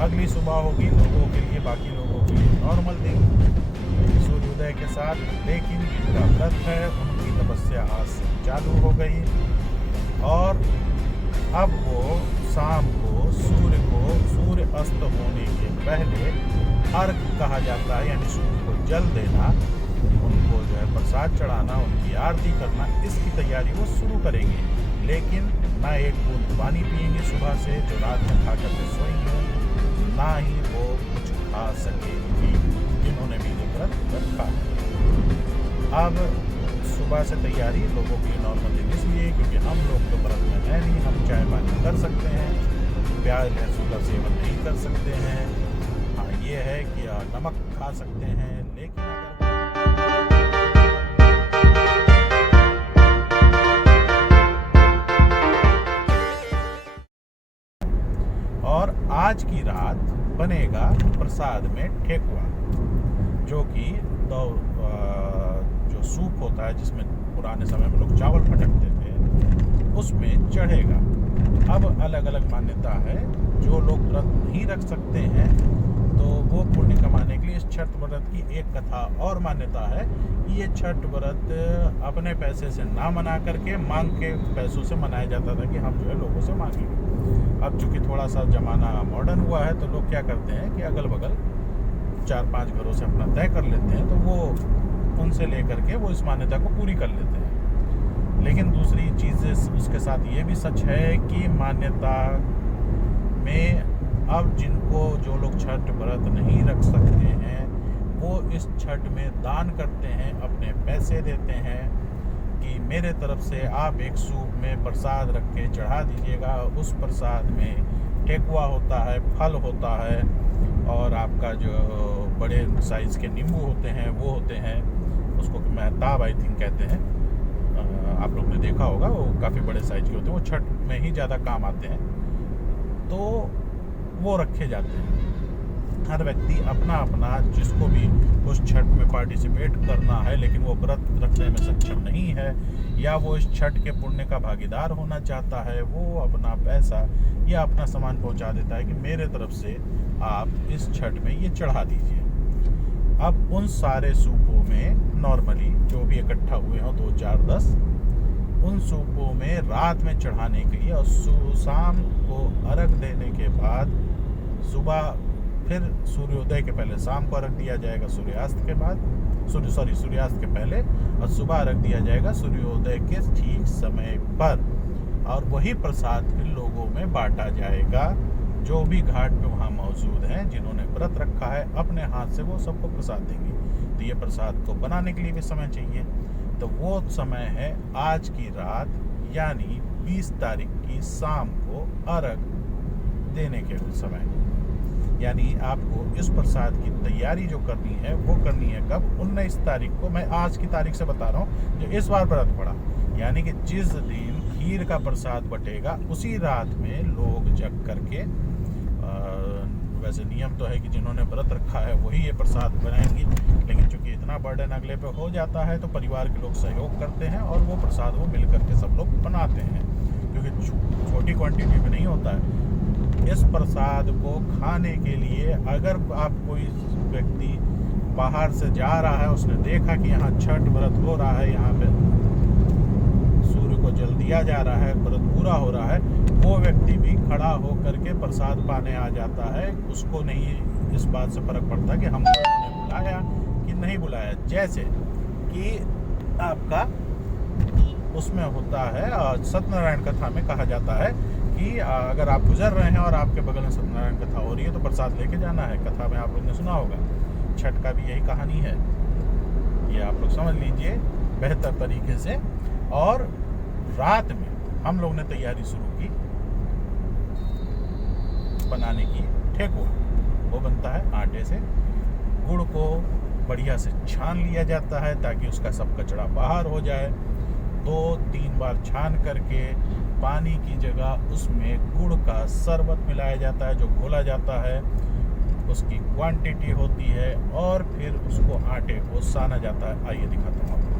अगली सुबह होगी लोगों के लिए, बाकी लोगों के लिए नॉर्मल दिन सूर्योदय के साथ। लेकिन जिनका व्रत है उनकी तपस्या आज से चालू हो गई और अब वो शाम को सूर्य अस्त होने के पहले अर्घ कहा जाता है, यानी सूर्य को जल देना, उनको जो है प्रसाद चढ़ाना, उनकी आरती करना, इसकी तैयारी वो शुरू करेंगे। लेकिन ना एक बूंद पानी पिएंगे सुबह से, जो रात में खा करके सोएंगे, ना ही वो कुछ खा सकेंगे जिन्होंने भी ये व्रत रखा है। अब सुबह से तैयारी लोगों की नॉर्मल दिन इसलिए क्योंकि हम लोग तो व्रत में है नहीं, हम चाय पानी कर सकते हैं, प्याज लहसुन का सेवन नहीं कर सकते हैं। हाँ, ये है कि नमक खा सकते हैं, लेकिन और आज की रात बनेगा प्रसाद में ठेकुआ, जो कि जो सूप होता है जिसमें पुराने समय में लोग चावल फटकते थे, उसमें चढ़ेगा। अब अलग अलग मान्यता है, जो लोग व्रत नहीं रख सकते हैं तो वो पुण्य कमाने के लिए इस छठ व्रत की एक कथा और मान्यता है कि ये छठ व्रत अपने पैसे से ना मना करके मांग के पैसों से मनाया जाता था कि हम जो है लोगों से मांगेंगे। अब चूँकि थोड़ा सा ज़माना मॉडर्न हुआ है तो लोग क्या करते हैं कि अगल बगल 4-5 घरों से अपना तय कर लेते हैं, तो वो उनसे लेकर के वो इस मान्यता को पूरी कर लेते हैं। लेकिन दूसरी चीज़ उसके साथ ये भी सच है कि मान्यता में अब जिनको जो लोग छठ व्रत नहीं रख सकते हैं वो इस छठ में दान करते हैं, अपने पैसे देते हैं कि मेरे तरफ से आप एक सूप में प्रसाद रख के चढ़ा दीजिएगा। उस प्रसाद में ठेकुआ होता है, फल होता है, और आपका जो बड़े साइज़ के नींबू होते हैं वो होते हैं, उसको मेहताब आई थिंक कहते हैं, आप लोग ने देखा होगा, वो काफ़ी बड़े साइज़ के होते हैं, वो छठ में ही ज़्यादा काम आते हैं, तो वो रखे जाते हैं। हर व्यक्ति अपना अपना, जिसको भी उस छठ में पार्टिसिपेट करना है लेकिन वो व्रत रखने में सक्षम नहीं है, या वो इस छठ के पुण्य का भागीदार होना चाहता है, वो अपना पैसा या अपना सामान पहुंचा देता है कि मेरे तरफ से आप इस छठ में ये चढ़ा दीजिए। अब उन सारे सूपों में नॉर्मली जो भी इकट्ठा हुए हों 2, 4, 10, उन सूपों में रात में चढ़ाने के लिए और शाम को अर्घ देने के बाद सुबह फिर सूर्योदय के पहले शाम को अर्घ दिया जाएगा, सूर्यास्त के बाद सूर्यास्त के पहले, और सुबह अर्घ दिया जाएगा सूर्योदय के ठीक समय पर, और वही प्रसाद फिर लोगों में बांटा जाएगा। जो भी घाट पे वहाँ मौजूद हैं जिन्होंने व्रत रखा है अपने हाथ से वो सबको प्रसाद देंगे। तो ये प्रसाद को बनाने के लिए भी समय चाहिए, तो वो समय है आज की रात, यानी 20 तारीख की शाम को अर्घ देने के समय। यानी आपको इस प्रसाद की तैयारी जो करनी है वो करनी है कब? 19 तारीख को। मैं आज की तारीख से बता रहा हूँ, जो इस बार व्रत पड़ा, यानी कि जिस दिन खीर का प्रसाद बटेगा उसी रात में लोग जग करके, वैसे नियम तो है कि जिन्होंने व्रत रखा है वही ये प्रसाद बनाएंगी, लेकिन चूंकि इतना बर्डन अगले पे हो जाता है तो परिवार के लोग सहयोग करते हैं और वो प्रसाद वो मिल करके सब लोग बनाते हैं, क्योंकि छोटी क्वांटिटी में नहीं होता है। इस प्रसाद को खाने के लिए अगर आप कोई व्यक्ति बाहर से जा रहा है, उसने देखा कि यहाँ छठ व्रत हो रहा है, यहाँ पे सूर्य को जल दिया जा रहा है, व्रत पूरा हो रहा है, वो व्यक्ति भी खड़ा हो करके प्रसाद पाने आ जाता है। उसको नहीं इस बात से फर्क पड़ता कि हम लोगों ने बुलाया कि नहीं बुलाया। जैसे कि आपका उसमें होता है, सत्यनारायण कथा में कहा जाता है कि अगर आप गुजर रहे हैं और आपके बगल में सत्यनारायण कथा हो रही है तो प्रसाद लेके जाना है। कथा में आप लोग ने सुना होगा, छठ का भी यही कहानी है, ये आप लोग समझ लीजिए बेहतर तरीके से। और रात में हम लोग ने तैयारी शुरू की बनाने की ठेकुआ। वो बनता है आटे से, गुड़ को बढ़िया से छान लिया जाता है ताकि उसका सब कचरा बाहर हो जाए। 2-3 बार छान करके पानी की जगह उसमें गुड़ का शरबत मिलाया जाता है, जो घोला जाता है, उसकी क्वांटिटी होती है, और फिर उसको आटे को साना जाता है। आइए दिखाता हूँ आपको।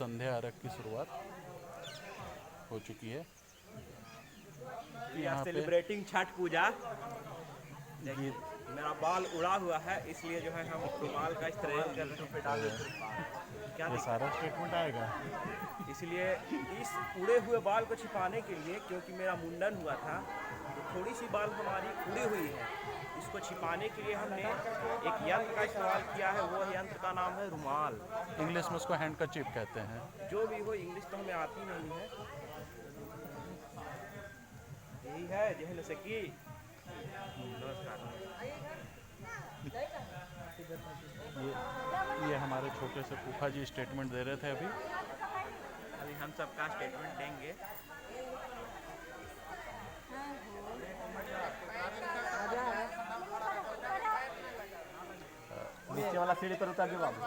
संध्या अर्घ की शुरुआत हो चुकी है। वी आर सेलिब्रेटिंग छठ पूजा। देखिए मेरा बाल उड़ा हुआ है, इसलिए जो है हम रुमाल का इस्तेमाल कर रहे हैं। क्या ये सारा स्टेटमेंट आएगा। इसलिए इस उड़े हुए बाल को छिपाने के लिए, क्योंकि मेरा मुंडन हुआ था तो थोड़ी सी बाल हमारी उड़ी हुई है, इसको छिपाने के लिए हमने एक यंत्र का इस्तेमाल किया है। वो यंत्र का नाम है रुमाल। इंग्लिश में उसको हैंडकरचीफ कहते हैं। जो भी हो, इंग्लिश तो हमें आती नहीं है। यही है जैसे कि ये हमारे छोटे से फूफा जी स्टेटमेंट दे रहे थे अभी हम सबका स्टेटमेंट देंगे। नीचे वाला सीढ़ी पर उतर के बाबू।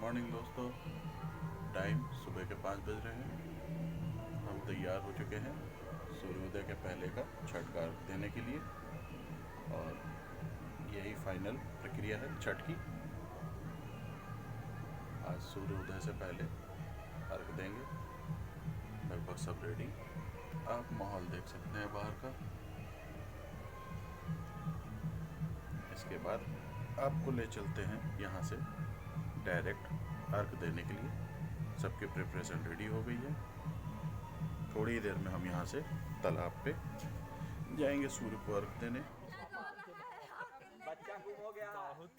मॉर्निंग दोस्तों, टाइम सुबह के 5 बज रहे हैं। हम तैयार हो चुके हैं सूर्योदय के पहले का छठ का अर्घ देने के लिए, और यही फाइनल प्रक्रिया है छठ की। आज सूर्योदय से पहले अर्घ देंगे, लगभग सब रेडी। आप माहौल देख सकते हैं बाहर का। इसके बाद आपको ले चलते हैं यहाँ से डायरेक्ट अर्घ देने के लिए। सबकी प्रिपरेशन रेडी हो गई है। थोड़ी देर में हम यहाँ से तालाब पे जाएंगे सूर्य को अर्घ देने। बच्चा गुम हो गया। बहुत